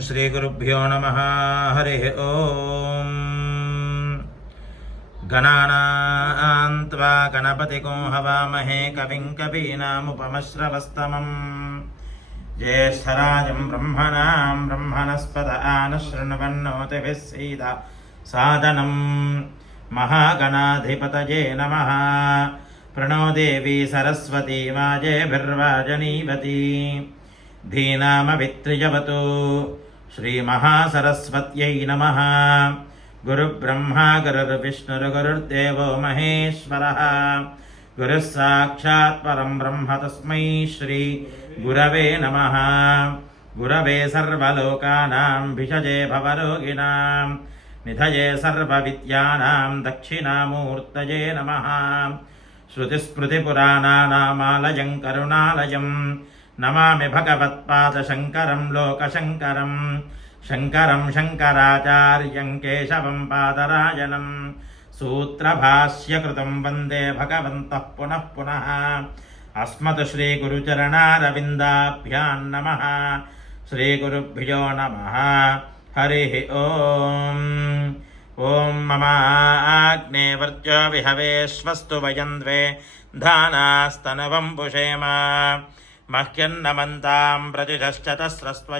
श्रीगुरुभ्यो नमः। हरिः ॐ। गणानां त्वा गणपतिं हवामहे कविं कवीनामुपमश्रवस्तमम् ज्येष्ठराजं ब्रह्मणां ब्रह्मणस्पत आनशृण्वन्नोतिभिः सीदा सादनं महागणाधिपतये नमः। प्रणो देवी सरस्वती वाजेभिर्वाजनीवती धीनामवित्रिजवतु श्रीमहासरस्वत्यै नमः। गुरुब्रह्मा गुरुर्विष्णुर्गुरुर्देवो महेश्वरः गुरुः साक्षात् परं ब्रह्म तस्मै श्री गुरवे नमः। गुरवे सर्वलोकानां भिषजे भवरोगिणां निधये सर्वविद्यानां दक्षिणामूर्तये नमः। श्रुतिस्मृतिपुराणानामालयं करुणालयं नमामि भगवत्पादशङ्करं लोकशङ्करं शङ्करं शङ्कराचार्यं केशवं पादरायणं सूत्रभाष्यकृतं वन्दे भगवन्तः पुनः पुनः। अस्मत् श्रीगुरुचरणारविन्दाभ्यां नमः। श्रीगुरुभ्यो नमः। हरिः ॐ। ॐ मम आग्नेवर्ज्यो विहवेश्वस्तु वयं द्वे धानास्तनवं पुषेम मह्यन्नमन्तां प्रतिशश्चतस्रस्त्वजा।